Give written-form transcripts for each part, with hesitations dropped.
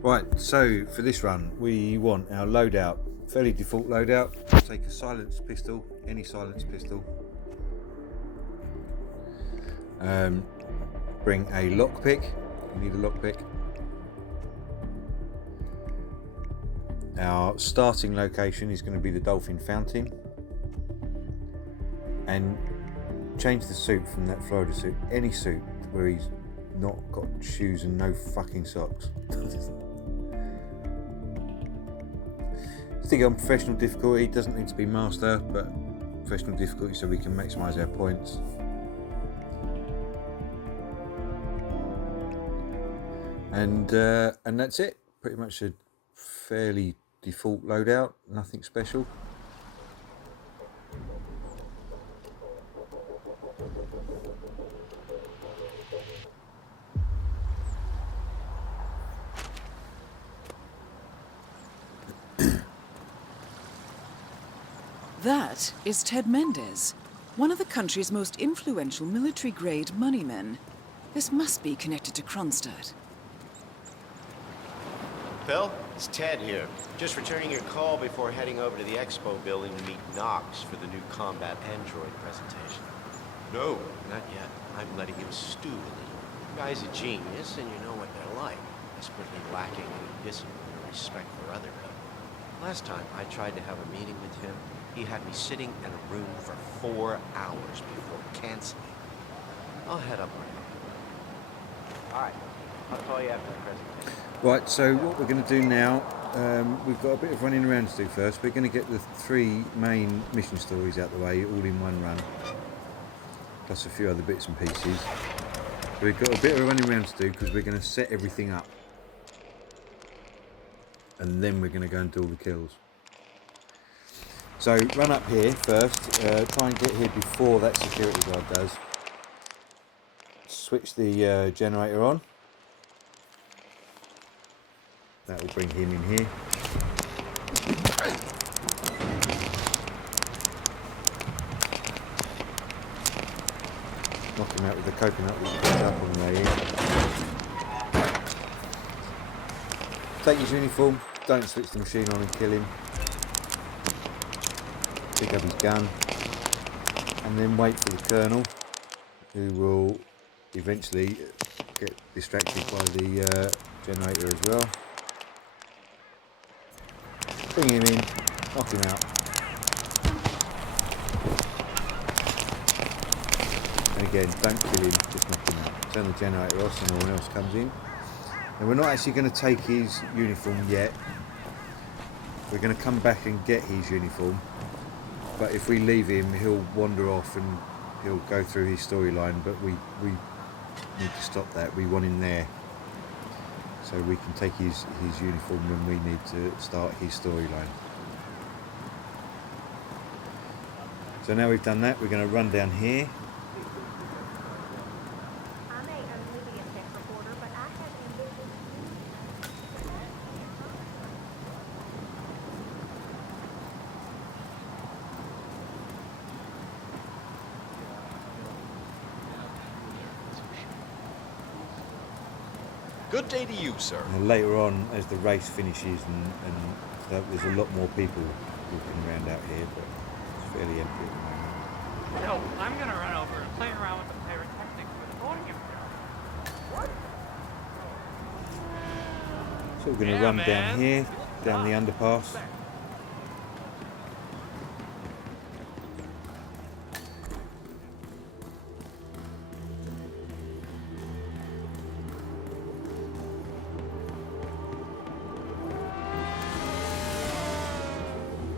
Right, so for this run we want our loadout, fairly default loadout. Take a silenced pistol, any silenced pistol. Bring a lockpick, we need a lockpick. Our starting location is going to be the Dolphin Fountain. And change the suit from that Florida suit, any suit where he's not got shoes and no fucking socks. Stick it on professional difficulty, doesn't need to be master, but professional difficulty so we can maximise our points. And that's it. Pretty much a fairly default loadout, nothing special. That is Ted Mendez, one of the country's most influential military-grade moneymen. This must be connected to Kronstadt. Bill, it's Ted here. Just returning your call before heading over to the expo building to meet Knox for the new combat android presentation. No, not yet. I'm letting him stew a little. The guy's a genius, and you know what they're like. Desperately lacking any discipline or respect for other people. Last time I tried to have a meeting with him, he had me sitting in a room for 4 hours before canceling. I'll head up right now. All right, I'll call you after the presentation. Right, so what we're going to do now, we've got a bit of running around to do first. We're going to get the 3 main mission stories out the way, all in one run, plus a few other bits and pieces. We've got a bit of running around to do because we're going to set everything up. And then we're going to go and do all the kills. So run up here first, try and get here before that security guard does. Switch the generator on. That will bring him in here. Knock him out with the coconut that you picked up on the way in. Take his uniform, don't switch the machine on and kill him. Pick up his gun, and then wait for the colonel, who will eventually get distracted by the generator as well. Bring him in, knock him out. And again, don't kill him, just knock him out. Turn the generator off so no one else comes in. And we're not actually going to take his uniform yet. We're going to come back and get his uniform. But if we leave him, he'll wander off and he'll go through his storyline. But we need to stop that. We want him there, so we can take his uniform when we need to start his storyline. So now we've done that, we're going to run down here. Good day to you, sir. And later on, as the race finishes, and there's a lot more people walking around out here, but it's fairly empty at the moment. So, I'm gonna run over and play around with the pyrotechnics with the podium. What? So we're going to run down here, down the underpass.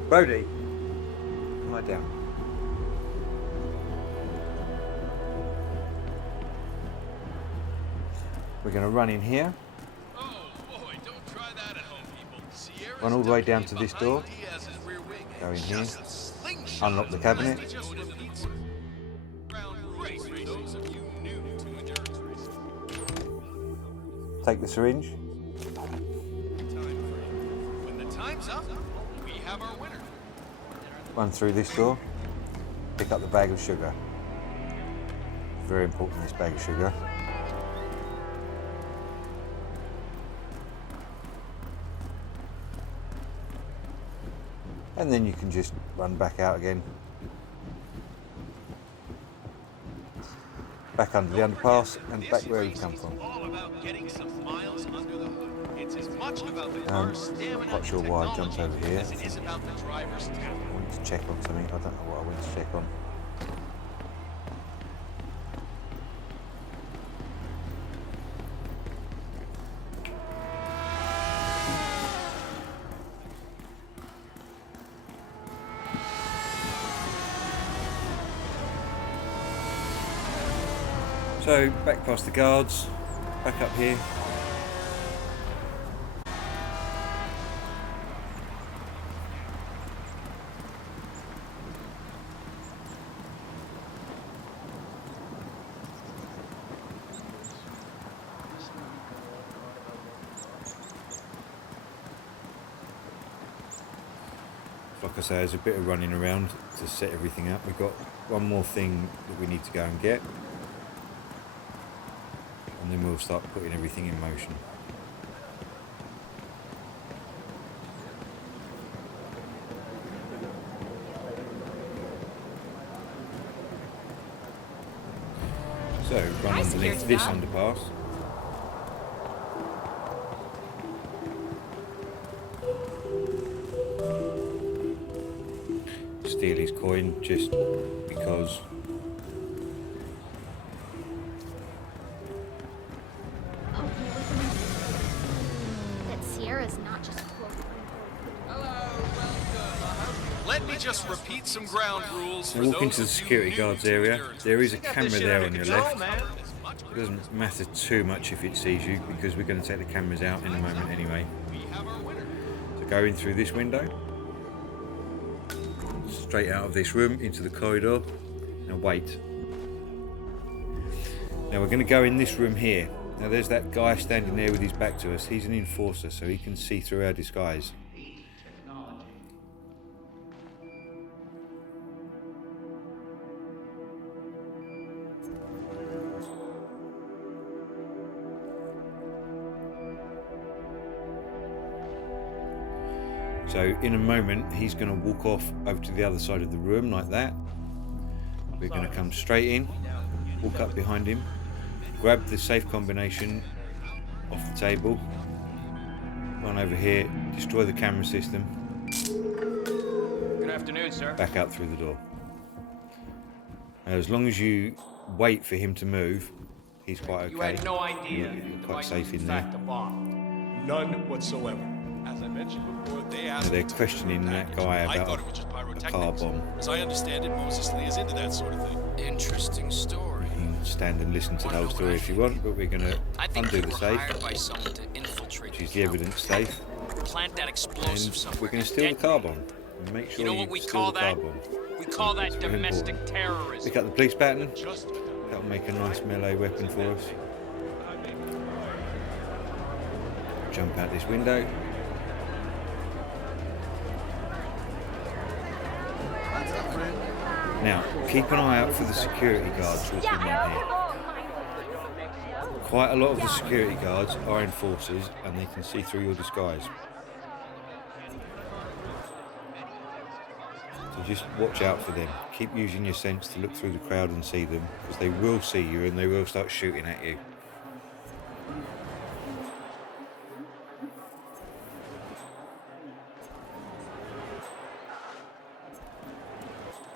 Brody, lie down. We're going to run in here. Oh boy, don't try that at home, people. Sierra's Run all the way down to ducking this door. behind Diaz's rear wing Go in and here. just slingshot Unlock the him. cabinet. Just repeats ground rules for those of you new to endurance racing. Take the syringe. When the time's up, we have our winner. Run through this door. Pick up the bag of sugar. Very important, this bag of sugar. and then you can just run back out again. Back under the underpass and back where we come from. All about getting some miles under the hood. It's as much about the car's stamina Not quite sure why I jumped over here. as it is about the driver's talent. I wanted to check on something. I don't know what I went to check on. So back past the guards, back up here. Like I say, there's a bit of running around to set everything up. We've got one more thing that we need to go and get. And then we'll start putting everything in motion. So, run underneath this underpass. Steal his coin just because. That Sierra's not just Let me just repeat some ground rules for Now walk those into the of you security new guards to area. endurance. There is a Got this camera shit there under on your control, left. man. It doesn't matter too much if it sees you because we're going to take the cameras out in a moment anyway. We have our winner. So go in through this window, straight out of this room into the corridor, and wait. Now we're going to go in this room here. Now there's that guy standing there with his back to us. He's an enforcer, so he can see through our disguise. So in a moment, he's going to walk off over to the other side of the room like that. We're going to come straight in, walk up behind him, grab the safe combination off the table, run over here, destroy the camera system, Good afternoon, sir. back out through the door. Now, as long as you wait for him to move, he's quite okay. You had no idea. You're quite safe in there. The bomb. None whatsoever. As I mentioned before, they Now, asked they're me to questioning bring that the guy package. I about thought it was just a car pyrotechnics. bomb. As I understand it, Moses Lee is into that sort of thing. Interesting story. You can stand and listen to the whole story if you want, but we're going to I think undo you the were safe, hired by someone to infiltrate which is the the evidence safe, plant that explosive and somewhere. we're going to and steal the detonate car it. bomb. And make sure You know what we steal call the car that? bomb. We call that It's very domestic important. terrorism. Pick up the police baton. Just That'll make a nice melee weapon for us. Jump out this window. Now, keep an eye out for the security guards walking around here. Quite a lot of the security guards are enforcers and they can see through your disguise. So just watch out for them. Keep using your sense to look through the crowd and see them, because they will see you and they will start shooting at you.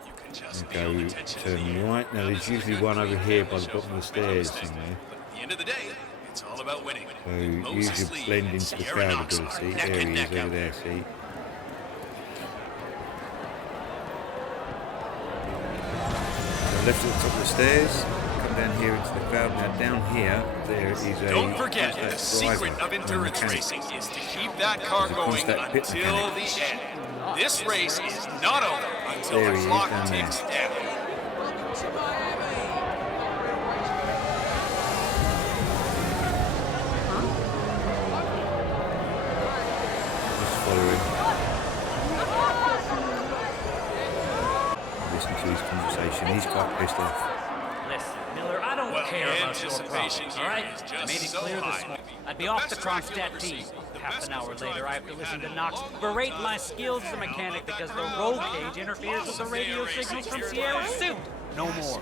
you can just Go feel the tension in the turn air. right. Now there's usually one over here by the bottom of the stairs in there. But at the end of the day, it's all about winning. So use your Lee blend and into the Sierra crowd Knox are ability. neck There and he is neck over out there, see? So left at the top of the stairs, come down here into the crowd. Now down here, there is a... Don't forget, that the secret driver of and endurance mechanic. racing is to keep that car Here going comes that pit until mechanic. the end. This race is not over until There he the is clock down there. ticks down. Just follow him. Listen to his conversation. He's quite pissed off. Listen, Miller, I don't Well, care about your anticipation problems, here all right? is I just made it so clear this high. morning. I'd be off the Kronstadt team. Half an hour later, I have to listen to Knox berate my skills as a mechanic because the roll cage interferes with the radio signals from Sierra's suit. No more.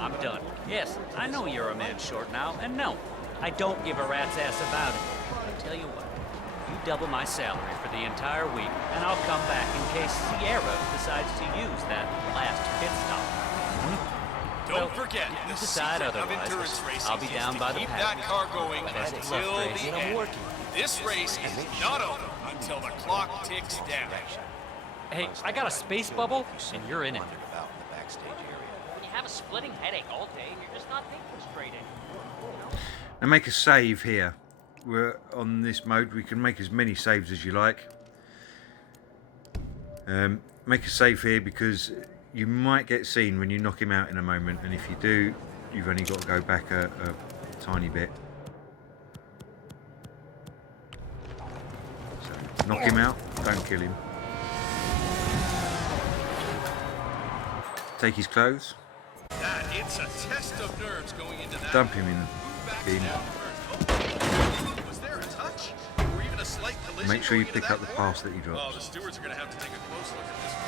I'm done. Yes, I know you're a man short now, and no, I don't give a rat's ass about it. I'll tell you what, you double my salary for the entire week, and I'll come back in case Sierra decides to use that last pit stop. Don't forget, you the decide secret of otherwise. endurance racing I'll be is down to by the keep paddock. that car going Best of until luck, the Gracie. end. This race is not over until the clock ticks down. Hey, I got a space bubble, and you're in it. Wondered about in the backstage area. You have a splitting headache all day, and you're just not thinking straight anymore. Now make a save here. We're on this mode. We can make as many saves as you like. Make a save here because you might get seen when you knock him out in a moment, and if you do, you've only got to go back a tiny bit. So knock him out, don't kill him. Take his clothes, That it's a test of nerves going into that. dump him in Back the bin. down first. Was there a touch? Or even a slight collision? Make sure you going into pick up that the corner? pass that he Oh, the drops. stewards are going to have to take a close look at this one.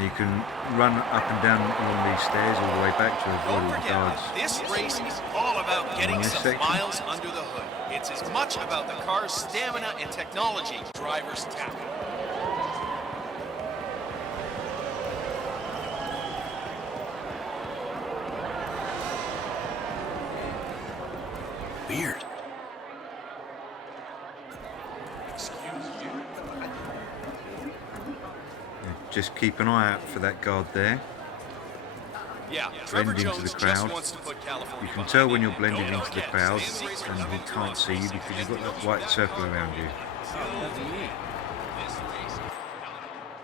You can run up and down along these stairs all the way back to avoid Don't all the forget, guards. this race is all about getting this some section. miles under the hood. It's as much about the car's stamina and technology driver's talent. Weird. Just keep an eye out for that guard there. Yeah, Trevor Blend into Jones the just crowd. wants to put California You can behind tell when him. you're blended Don't into the forget, crowd Sam Fraser and he coming can't through see you on because the you've got that inside. white circle around you.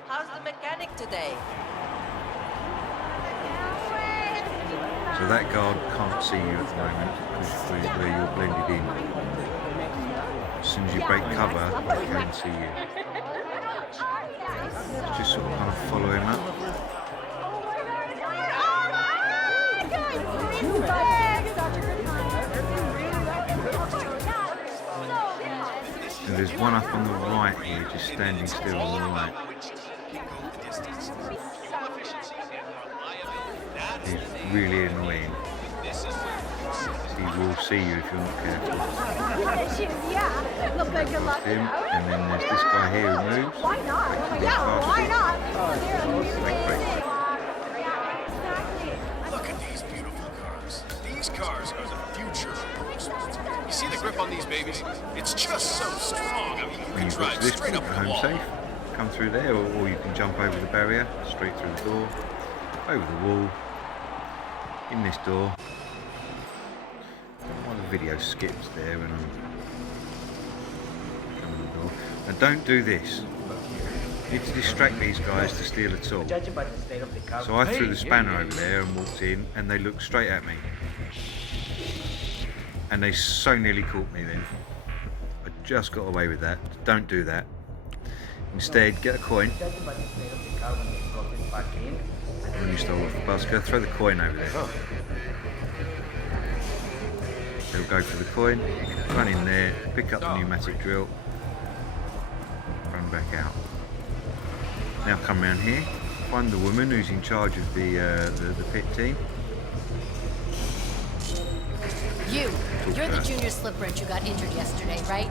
How's the mechanic today? So that guard can't see you at the moment because where you're blended in. As soon as you break cover, he can see you. Just sort of kind of follow him up. And there's one up on the right here, just standing still on the right. He's really annoying. He will see you if you're not careful. Him, and then there's this guy here who moves. Why not? Yeah, why not? Look at these beautiful cars. These cars are the future of motorsports. You see the grip on these babies? It's just so strong. I mean, you And can you've got drive this straight bit, up the home wall. safe. Come through there, or you can jump over the barrier, straight through the door, over the wall, in this door. While the video skips there when I'm coming to the door. Now don't do this. You need to distract these guys to steal a tool. So I threw the spanner over there and walked in, and they looked straight at me. And they so nearly caught me then. I just got away with that. Don't do that. Instead, get a coin. When you stole off the busker, throw the coin over there. They'll go for the coin, run in there, pick up the pneumatic drill, run back out. Now come round here, find the woman who's in charge of the pit team. You're the junior slip wrench who got injured yesterday, right?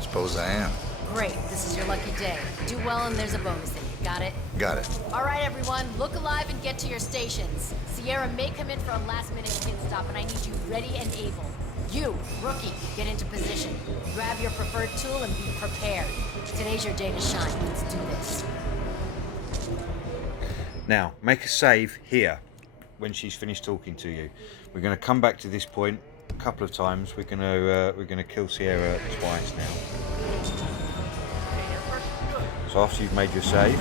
Suppose I am. Great, this is your lucky day. Do well and there's a bonus in it, got it? Got it. All right, everyone, look alive and get to your stations. Sierra may come in for a last-minute pit stop, and I need you ready and able. You, rookie, get into position. Grab your preferred tool and be prepared. Today's your day to shine. Let's do this. Now, make a save here when she's finished talking to you. We're going to come back to this point a couple of times. We're going to kill Sierra twice now. So after you've made your save,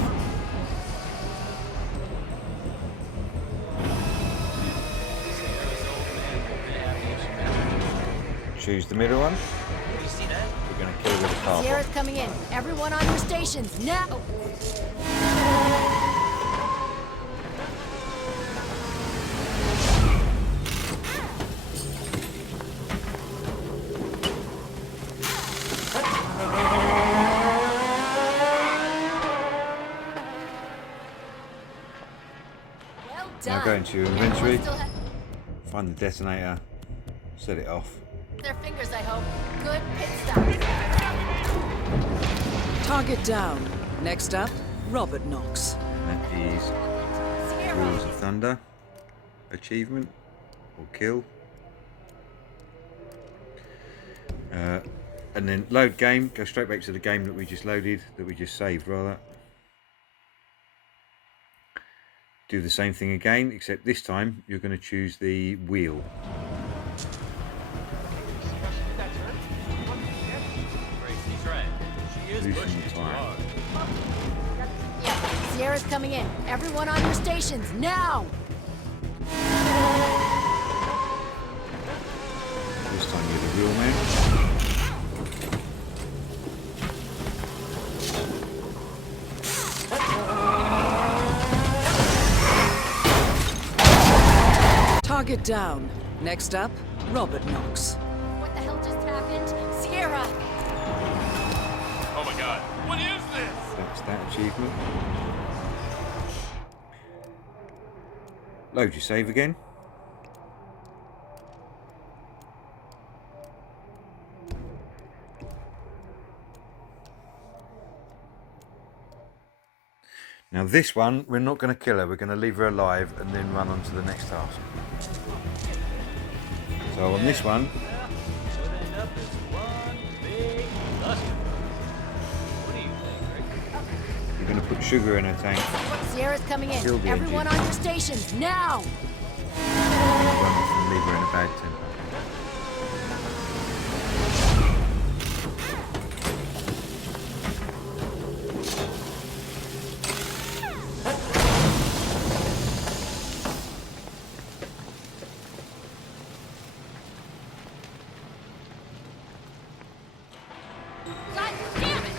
choose the middle one. We're going to kill with a car bomb. Sierra's coming in. Everyone on your stations, now! going to eventually Everyone still has find the detonator, set it off. their fingers, I hope. Good pit stop. Target down. Next up, Robert Knox. That is Sierra. Rules of Thunder achievement or kill. And then load game, go straight back to the game that we just loaded, that we just saved rather. Do the same thing again, except this time you're going to choose the wheel. Gracie's right. She is Loosen pushing the too time. hard. Yeah, Sierra's coming in. Everyone on your stations, now! This time you're the wheel man. Target down. Next up, Robert Knox. What the hell just happened? Sierra! Oh my god. What is this? That's that achievement. Load your save again. Now this one, we're not going to kill her, we're going to leave her alive and then run on to the next task. So on this one, Should end up as one big cluster. What do you think, Rick? we're going to put sugar in her tank Sierra's coming in. Kill the Everyone engine. on your stations, now! and run off and leave her in a bad temper. God damn it!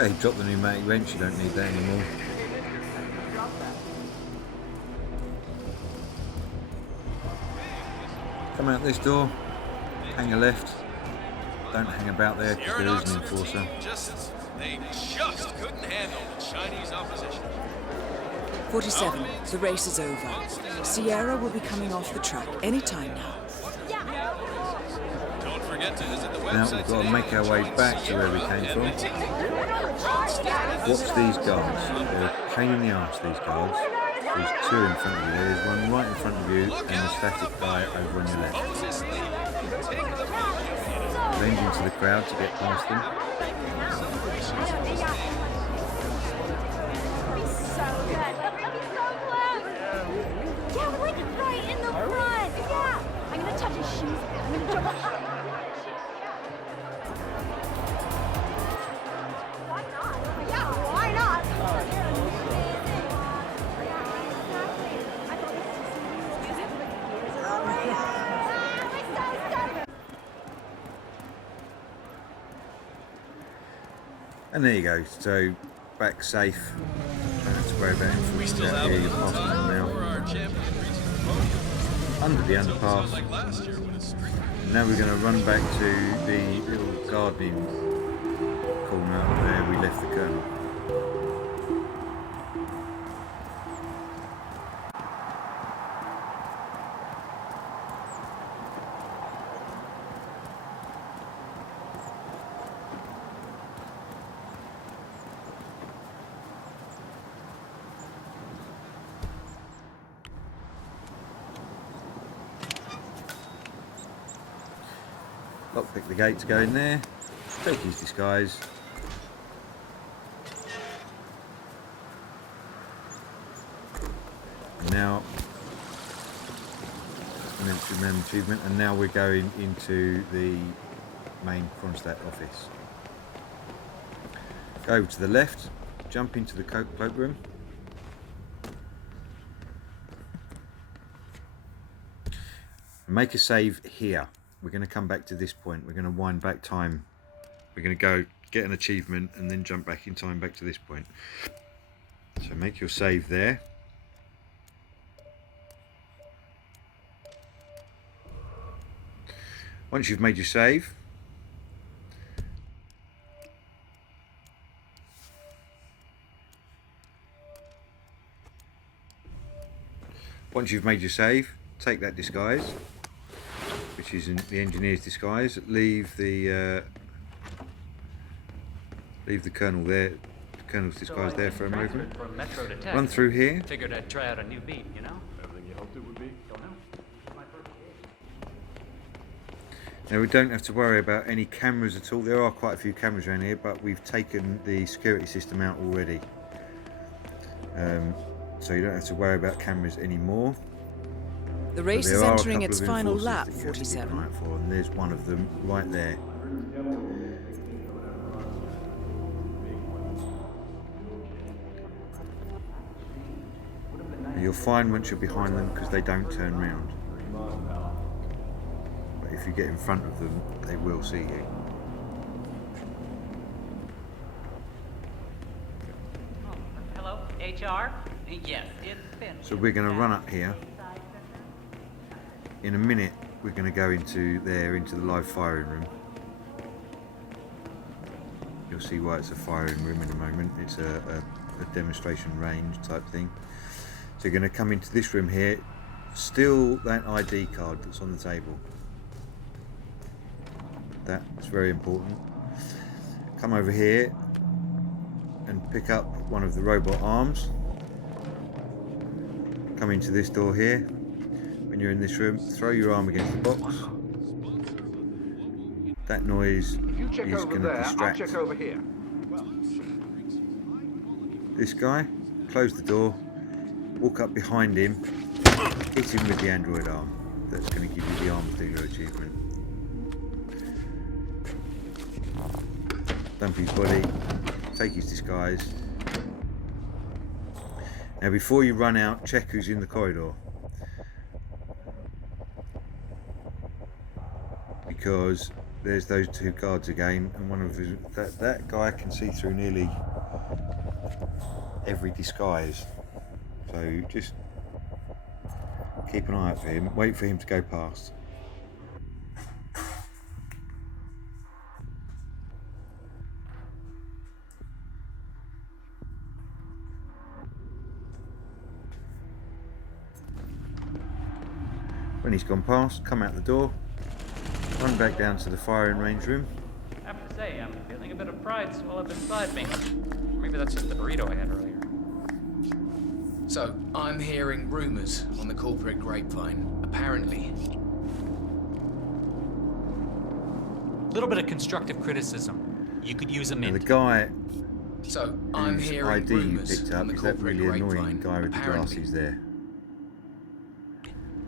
Okay, drop the pneumatic wrench, you don't need that anymore. Come out this door, hang a left, don't hang about there because Sierra there Knox is an and her enforcer. team they just couldn't handle the Chinese opposition. 47. The race is over. Sierra will be coming off the track any time now. Don't forget to visit the Now website we've got to today make our way back to where we came from. Watch these guards. They're a pain in the arse, these guards. There's two in front of you. There's one right in front of you and the static guy over on your left. Blend into the crowd to get past them. Yeah, like right in the front. Yeah. I'm gonna touch his shoes. I'm gonna jump. Why not? Yeah, why not? And there you go. So back safe. Don't have to worry about anything. We still out have here. a You're little past them time now. before our champion reaches the podium. Under the It's almost underpass. like last year when it's strict. Now we're going to run back to the little gardening corner where we left the colonel. Lockpick the gate to go in there. Take his disguise. And now, man achievement, and now we're going into the main Kronstadt office. Go over to the left, jump into the cloakroom. Make a save here. We're going to come back to this point. We're going to wind back time. We're going to go get an achievement and then jump back in time back to this point. So make your save there. Once you've made your save, Once you've made your save, take that disguise, which is the engineer's disguise. Leave the colonel there, the colonel's disguise there for a moment. From Metro to Tech. Run through here. Figured I'd try out a new beat, you know? Everything you hoped it would be? Don't know. My first gig. Now we don't have to worry about any cameras at all. There are quite a few cameras around here, but we've taken the security system out already. So you don't have to worry about cameras anymore. The race But is there are a entering couple its of final enforcers lap, that you have to keep an 47. eye out for, and there's one of them right there. You'll find once you're behind them because they don't turn round. But if you get in front of them, they will see you. Hello, HR? Yes, it's been. So we're going to run up here. In a minute, we're going to go into the live firing room. You'll see why it's a firing room in a moment. It's a demonstration range type thing. So you're going to come into this room here. Still that ID card that's on the table. That's very important. Come over here and pick up one of the robot arms. Come into this door here. When you're in this room, throw your arm against the box. That noise is going to distract this guy. Close the door, walk up behind him, hit him with the android arm. That's going to give you the arms dealer achievement. Dump his body, take his disguise. Now before you run out, check who's in the corridor. Because there's those two guards again, and one of his, that guy can see through nearly every disguise. So just keep an eye out for him, wait for him to go past. When he's gone past, come out the door, run back down to the firing range room. I have to say, I'm feeling a bit of pride swell up inside me. Maybe that's just the burrito I had earlier. So, I'm hearing rumors on the corporate grapevine. Apparently. Little bit of constructive criticism. You could use a And the mint. guy So, I'm whose hearing ID you rumors picked on up the is that corporate really annoying grapevine. guy with the Apparently, glasses there.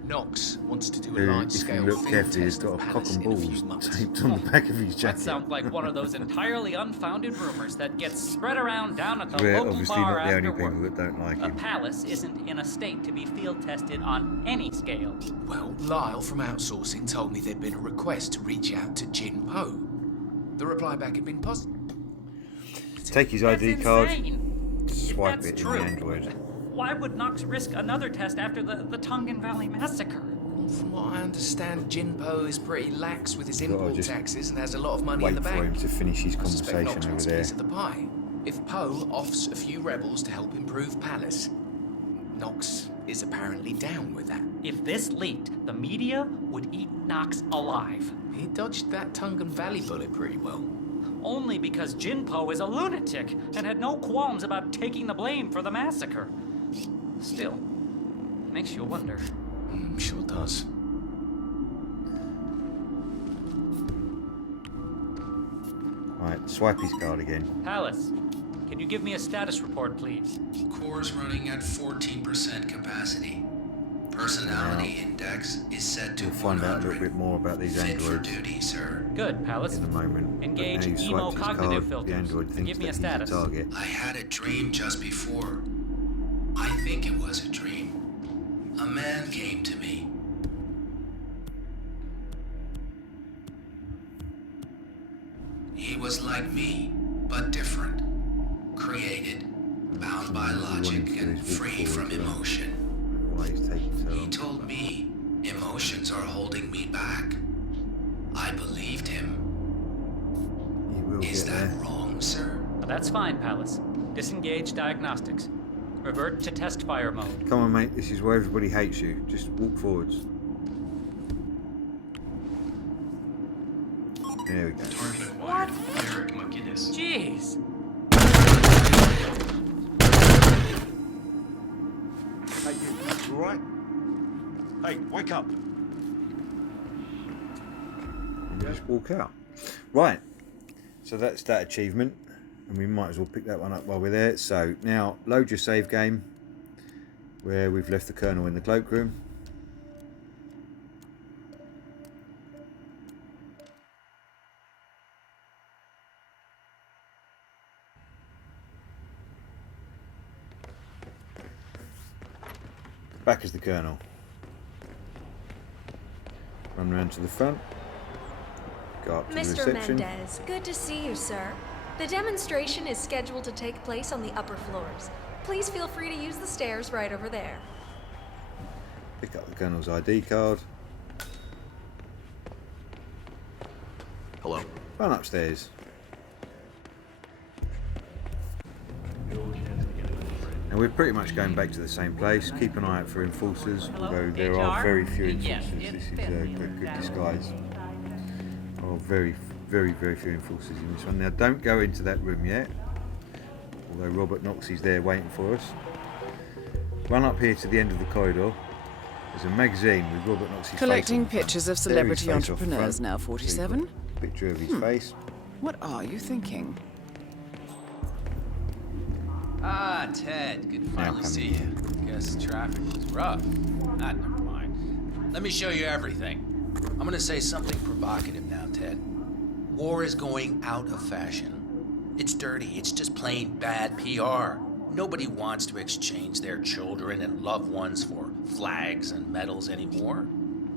Knox wants to do a Who, if you large-scale look field carefully, has test got of a cock Palace and in a few balls months. taped on the back of his That jacket. sounds like one of those entirely unfounded rumors that gets spread around down at the We're local obviously bar not the only after people work. that don't like A him. palace isn't in a state to be field tested on any scale. Well, Lyle from outsourcing told me there'd been a request to reach out to Jin Po. The reply back had been positive. Take his That's ID card, insane. If swipe that's it true, in the Android. why would Knox risk another test after the Tongan Valley massacre? From what I understand, Jin Po is pretty lax with his Gotta import just taxes and has a lot of money in Wait the for bank. him to finish his I suspect conversation Knox over wants a there. piece of the pie. If Po offers a few rebels to help improve Palace, Knox is apparently down with that. If this leaked, the media would eat Knox alive. He dodged that Tongan Valley bullet pretty well. Only because Jin Po is a lunatic and had no qualms about taking the blame for the massacre. Still, makes you wonder. Sure does. Right, swipe his card again. Palace, can you give me a status report, please? Core's running at 14% capacity. Personality index is set to You'll find out a little 100. bit more about these Fit for androids duty, sir. Good, Palace. in a moment. But Engage now you've emo swiped his cognitive card, filters. the android thinks Give me that a he's status. the target. I had a dream just before. I think it was a dream. A man came to me. He was like me, but different. Created, bound by logic and free from emotion. Why he's taking so He long. told me emotions are holding me back. I believed him. He will Is get that there. wrong, sir? That's fine, Palace. Disengage diagnostics. Revert to test fire mode. Come on, mate. This is where everybody hates you. Just walk forwards. There we go. Target acquired. Derek McGinnis. Jeez. Hey, you alright? Hey, wake up. And you just walk out. Right. So that's that achievement. And we might as well pick that one up while we're there. So now load your save game where we've left the Colonel in the cloakroom. Back as the Colonel. Run around to the front. Go up to the Mr. reception. Mendez, good to see you, sir. The demonstration is scheduled to take place on the upper floors. Please feel free to use the stairs right over there. Pick up the Colonel's ID card. Hello? Run upstairs. And we're pretty much going back to the same place. Keep an eye out for enforcers, although there are very few enforcers. This is a good disguise. There are very few enforcers in this one. Now don't go into that room yet, although Robert Knoxie's there waiting for us. Run up here to the end of the corridor. There's a magazine with Robert Knoxie's Collecting face on. pictures of There celebrity his face off entrepreneurs, front. now 47. Picture of his face. What are you thinking? Ah, Ted, good to finally see you. Guess traffic was rough. Ah, never mind. Let me show you everything. I'm gonna say something provocative now, Ted. War is going out of fashion. It's dirty, it's just plain bad PR. Nobody wants to exchange their children and loved ones for flags and medals anymore.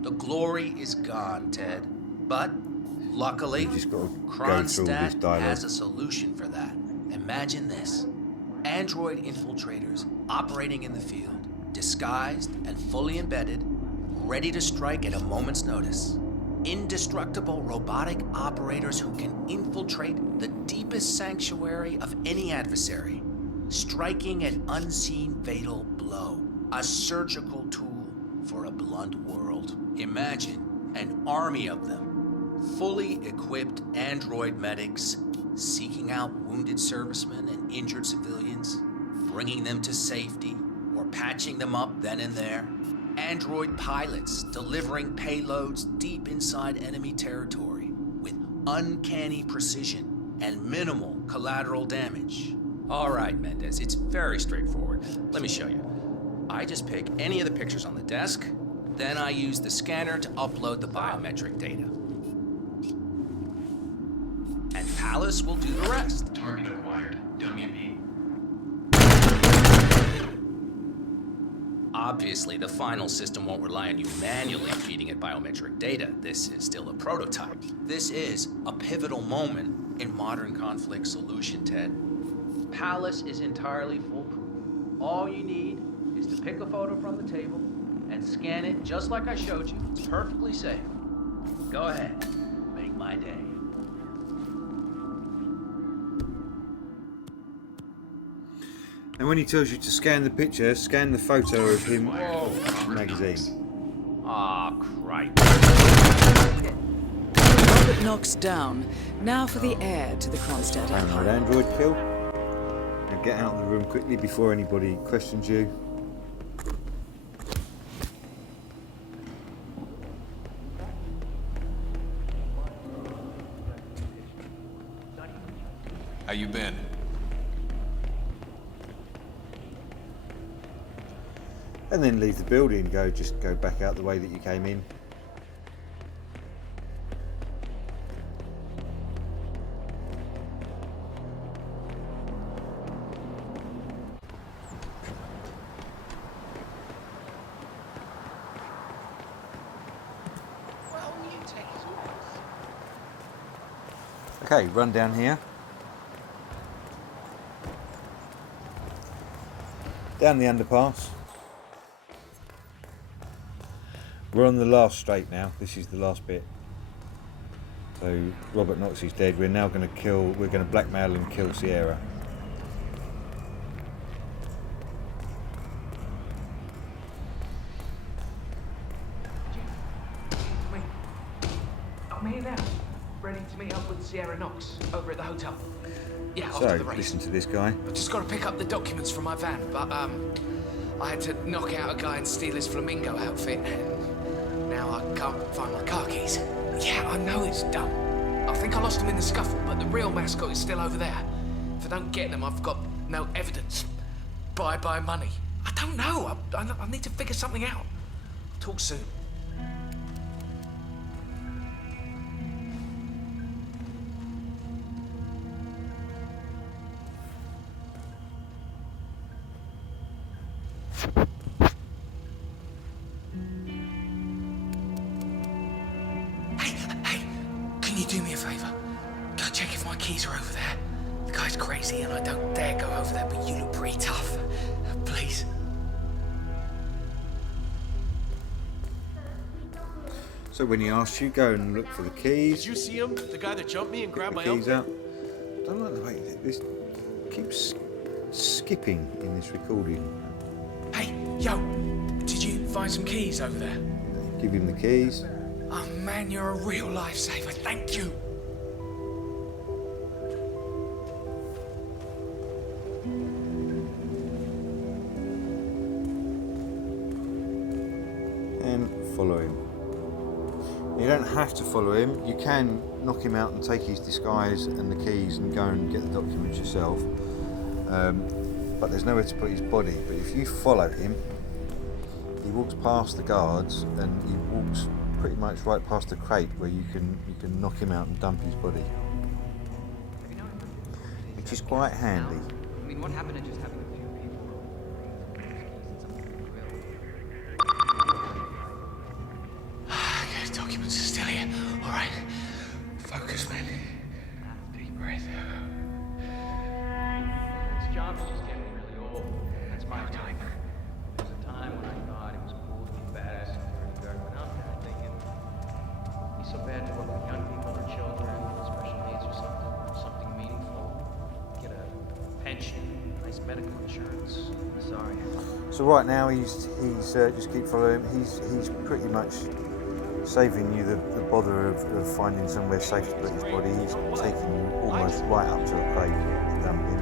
The glory is gone, Ted. But, luckily, Kronstadt has a solution for that. Imagine this. Android infiltrators operating in the field, disguised and fully embedded, ready to strike at a moment's notice. Indestructible robotic operators who can infiltrate the deepest sanctuary of any adversary, striking an unseen fatal blow, a surgical tool for a blunt world. Imagine an army of them, fully equipped android medics seeking out wounded servicemen and injured civilians, bringing them to safety or patching them up then and there. Android pilots delivering payloads deep inside enemy territory with uncanny precision and minimal collateral damage. All right, Mendez, it's very straightforward. Let me show you. I just pick any of the pictures on the desk, then I use the scanner to upload the biometric data. And Palace will do the rest. Target acquired. WP. Obviously, the final system won't rely on you manually feeding it biometric data. This is still a prototype. This is a pivotal moment in modern conflict solution, Ted. Palace is entirely foolproof. All you need is to pick a photo from the table and scan it just like I showed you. It's perfectly safe. Go ahead. Make my day. And when he tells you to scan the picture, scan the photo of him in the magazine. Ah, crap. Robert Knox down. Now for the heir to the Kronstadt Paranoid Empire. android kill. Now get out of the room quickly before anybody questions you. How you been? And then leave the building, just go back out the way that you came in. Okay, run down here. Down the underpass. We're on the last straight now. This is the last bit. So Robert Knoxie's dead. We're now going to blackmail and kill Sierra. now. Ready to meet up with Sierra Knox over at the hotel. Yeah, So, after the race. listen to this guy. I've just got to pick up the documents from my van, but I had to knock out a guy and steal his flamingo outfit, and now I can't find my car keys. Yeah, I know it's dumb. I think I lost them in the scuffle, but the real mascot is still over there. If I don't get them, I've got no evidence. Bye-bye money. I don't know. I need to figure something out. Talk soon. Hey, can you do me a favor? Go check if my keys are over there. The guy's crazy and I don't dare go over there, but you look pretty tough. Please. So when he asks you, go and look for the keys. Did you see him? The guy that jumped me and grabbed my keys outfit? out. Don't like the way this keeps skipping in this recording. Hey, yo, did you find some keys over there? Give him the keys. Oh man, you're a real lifesaver. Thank you. And follow him. You don't have to follow him. You can knock him out and take his disguise and the keys and go and get the documents yourself. But there's nowhere to put his body. But if you follow him, he walks past the guards and he walks pretty much right past the crate where you can knock him out and dump his body, which is quite handy. I mean, what happened to just having a few people? Okay, documents are still here. All right, focus, man. Deep breath. This job's just getting really old. That's my type. There was a time when I thought it was cool to be badass security guard, but now I'm kind of thinking, it'd be so bad to work with young people or children with special needs or something meaningful. Get a pension, nice medical insurance. Sorry. So right now he's just keep following him. He's pretty much saving you the bother of finding somewhere safe to put his body. He's taking you almost right up to a crate to dump him.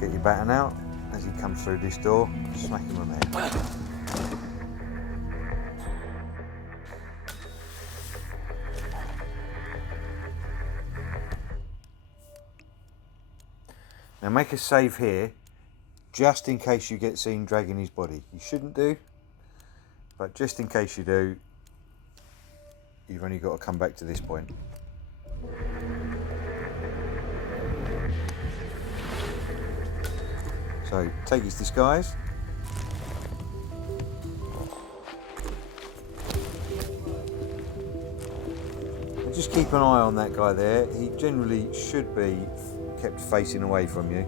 Get your baton out as he comes through this door. Smack him on the head. Now make a save here, just in case you get seen dragging his body. You shouldn't do, but just in case you do, you've only got to come back to this point. So take his disguise. And just keep an eye on that guy there. He generally should be kept facing away from you.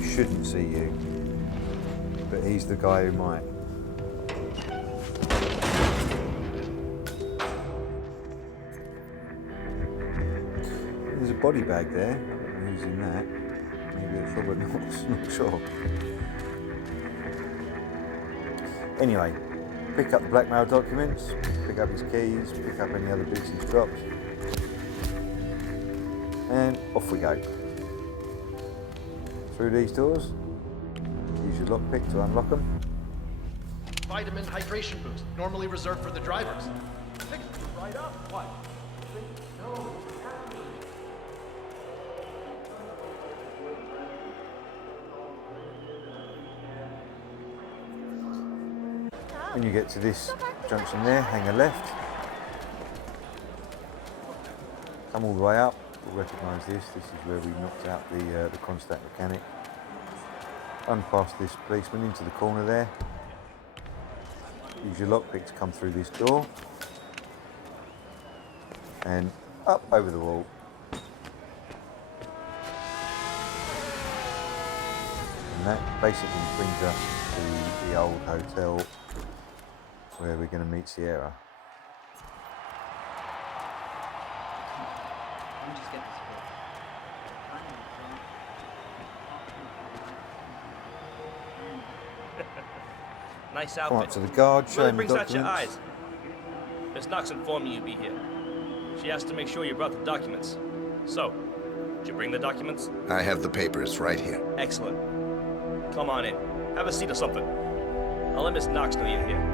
He shouldn't see you, but he's the guy who might. There's a body bag there. I don't know who's in that. Maybe it's Robert Knox, not sure. Anyway, pick up the blackmail documents, pick up his keys, pick up any other bits he's dropped, and off we go. Through these doors, use your lockpick to unlock them. Vitamin hydration boost, normally reserved for the drivers. Pick right up. What? No. When you get to this junction there, hang a left. Come all the way up. You'll recognise this. This is where we knocked out the Constat mechanic. Run past this policeman into the corner there. Use your lockpick to come through this door. And up over the wall. And that basically brings us to the old hotel where we're going to meet Sierra. Let me just get this Nice Come outfit. up to the guard, show Really him the brings out your documents. eyes. Miss Knox informed me you'd be here. She asked to make sure you brought the documents. So, did you bring the documents? I have the papers right here. Excellent. Come on in. Have a seat or something. I'll let Miss Knox know you're here.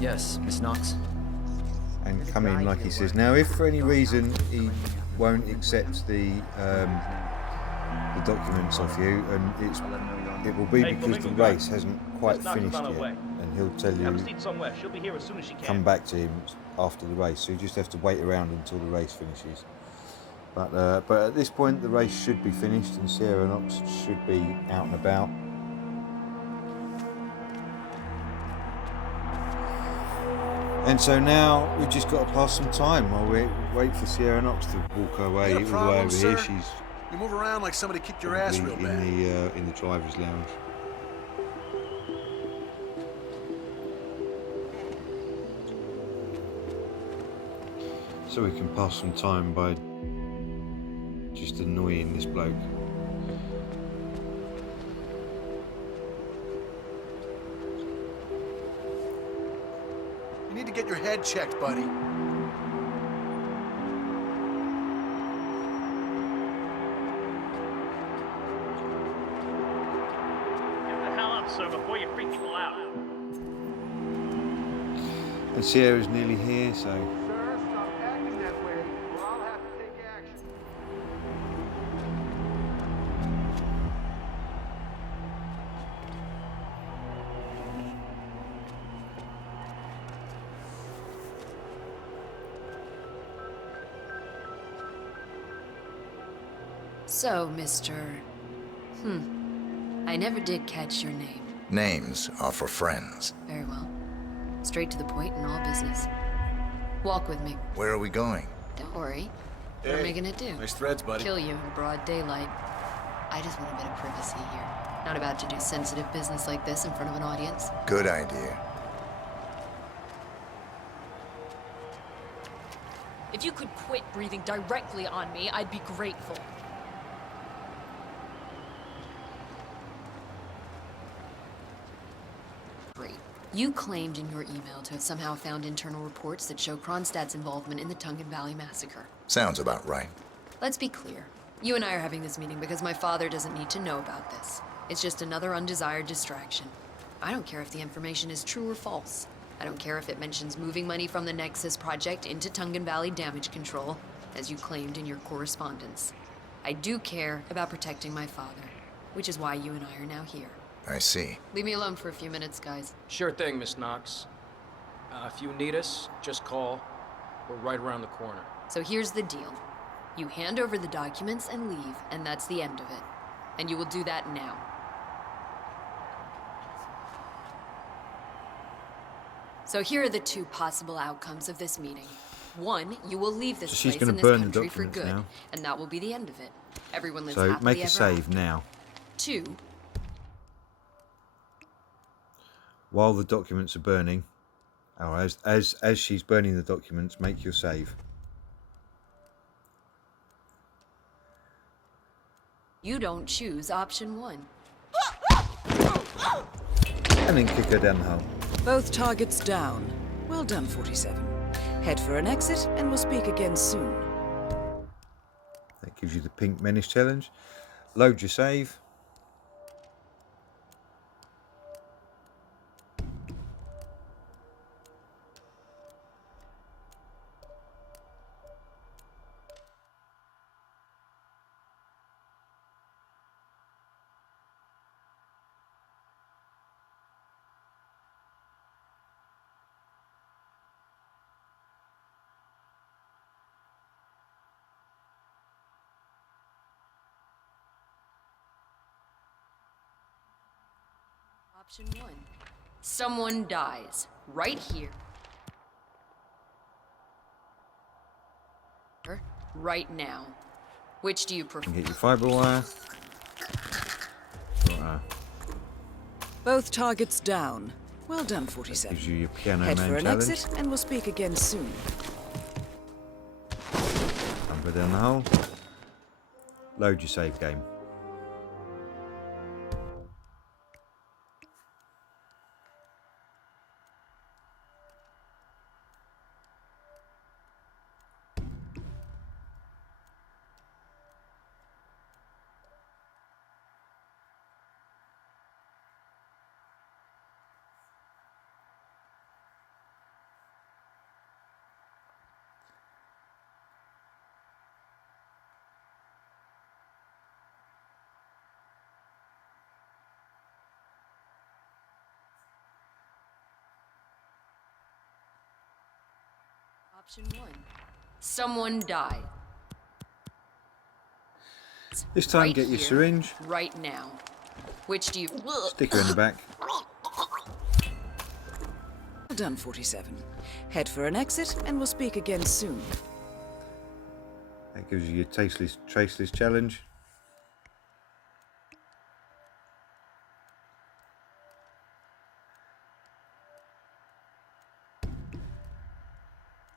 Yes, Miss Knox. And come in like he says. Now, if for any reason he won't accept the documents off you, and it will be because the race hasn't quite finished yet, and he'll tell Have a you seat somewhere. She'll be here as soon as she can. come back to him after the race. So you just have to wait around until the race finishes. But at this point, the race should be finished, and Sierra Knox should be out and about. And so now we've just got to pass some time while we wait for Sierra Knox to walk her way all the way over here. She's You move around like somebody kicked your ass real bad. in the driver's lounge. So we can pass some time by just annoying this bloke. You need to get your head checked, buddy. Get the hell up, sir, before you freak people out. And Sierra's nearly here, so Sir, stop acting that way, or I'll have to take action. So, Mr. I never did catch your name. Names are for friends. Very well. Straight to the point in all business. Walk with me. Where are we going? Don't worry. What am I gonna do? Nice threads, buddy. Kill you in broad daylight. I just want a bit of privacy here. Not about to do sensitive business like this in front of an audience. Good idea. If you could quit breathing directly on me, I'd be grateful. Great. You claimed in your email to have somehow found internal reports that show Kronstadt's involvement in the Tungan Valley massacre. Sounds about right. Let's be clear. You and I are having this meeting because my father doesn't need to know about this. It's just another undesired distraction. I don't care if the information is true or false. I don't care if it mentions moving money from the Nexus project into Tungan Valley damage control, as you claimed in your correspondence. I do care about protecting my father, which is why you and I are now here. I see. Leave me alone for a few minutes, guys. Sure thing, Miss Knox. If you need us, just call. We're right around the corner. So here's the deal. You hand over the documents and leave, and that's the end of it. And you will do that now. So here are the two possible outcomes of this meeting. One, you will leave this she's place gonna in burn this the country for documents good, now. and that will be the end of it. Everyone lives So happily make a ever save after. now. Two, While the documents are burning, or as she's burning the documents, make your save. you don't choose option one. And then kick her down the hole. Both targets down. Well done, 47. Head for an exit, and we'll speak again soon. That gives you the pink menace challenge. Load your save. Option one. Someone dies. Right here. Right now. Which do you prefer? And get your fibre wire. Both targets down. Well done, 47. Gives you your piano Head man for an challenge. exit, and we'll speak again soon. Number down the hole. Load your save game. Option 1. Someone died. This time, Right get your here, syringe. Right now. Which do you... Stick her in the back. Well done, 47. Head for an exit, and we'll speak again soon. That gives you your traceless challenge.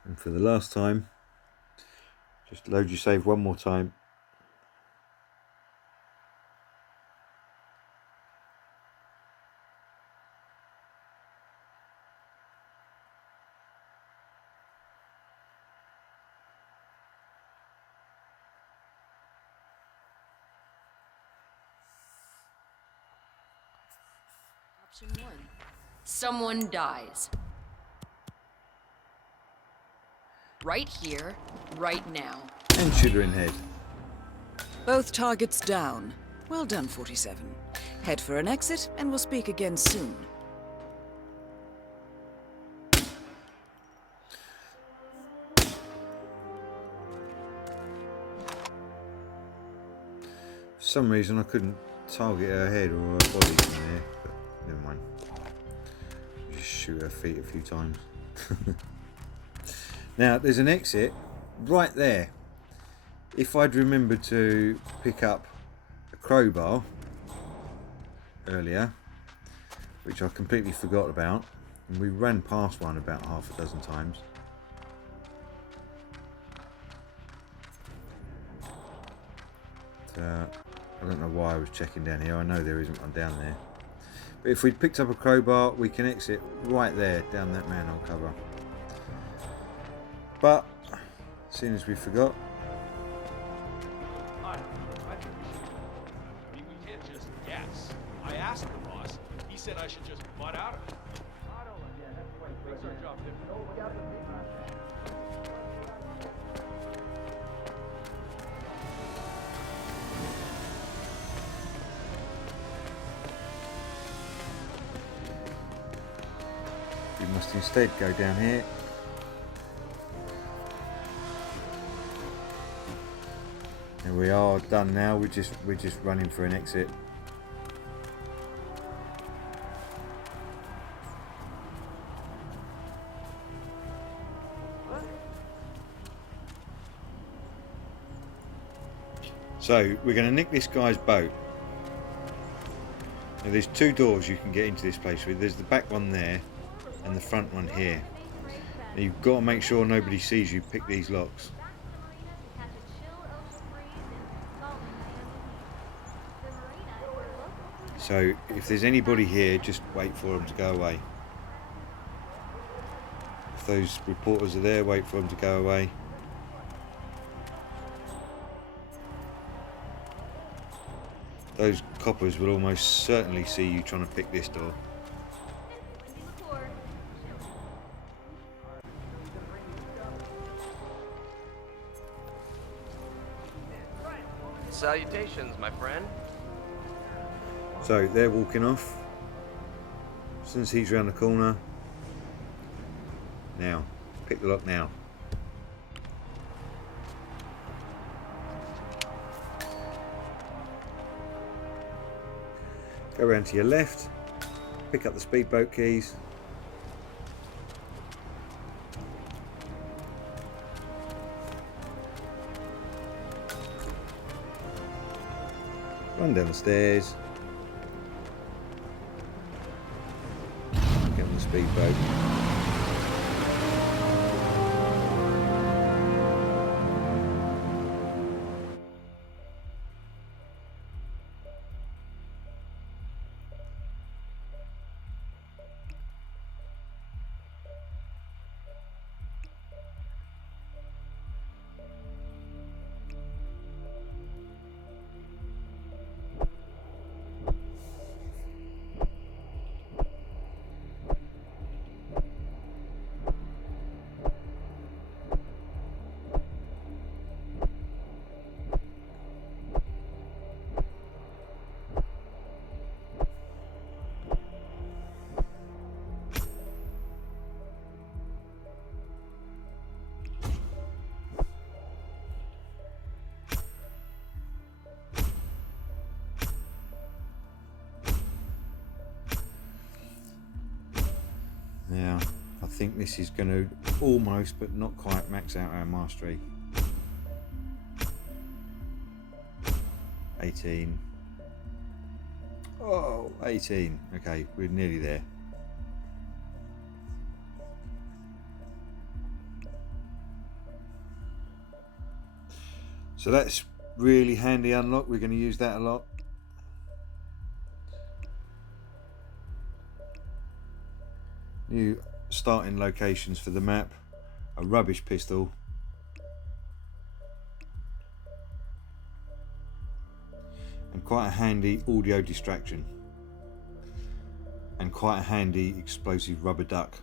And for the last time, just load your save one more time. Option 1. Someone dies. Right here, right now. And shoot her in head. Both targets down. Well done, 47. Head for an exit, and we'll speak again soon. For some reason I couldn't target her head or her body from there, but never mind. Just shoot her feet a few times. Now there's an exit right there. If I'd remembered to pick up a crowbar earlier, which I completely forgot about, and we ran past one about half a dozen times. I don't know why I was checking down here. I know there isn't one down there. But if we'd picked up a crowbar, we can exit right there down that manhole cover. But seeing as we forgot, I mean, we can't just guess. I asked the boss. He said I should just butt out of it. Makes our job difficult. we must instead go down here. And we are done now. We're just running for an exit. So we're going to nick this guy's boat. Now there's two doors you can get into this place with. There's the back one there and the front one here. Now you've got to make sure nobody sees you pick these locks. So if there's anybody here, just wait for them to go away. If those reporters are there, wait for them to go away. Those coppers will almost certainly see you trying to pick this door. Salutations, my friend. So they're walking off. As soon as he's round the corner. Now, pick the lock now. Go around to your left, pick up the speedboat keys. Run down the stairs. Get on the speedboat. think this is going to almost, but not quite, max out our mastery. 18. Oh, 18. Okay, we're nearly there. So that's really handy unlock. We're going to use that a lot. New starting locations for the map. A rubbish pistol. And quite a handy audio distraction. And quite a handy explosive rubber duck.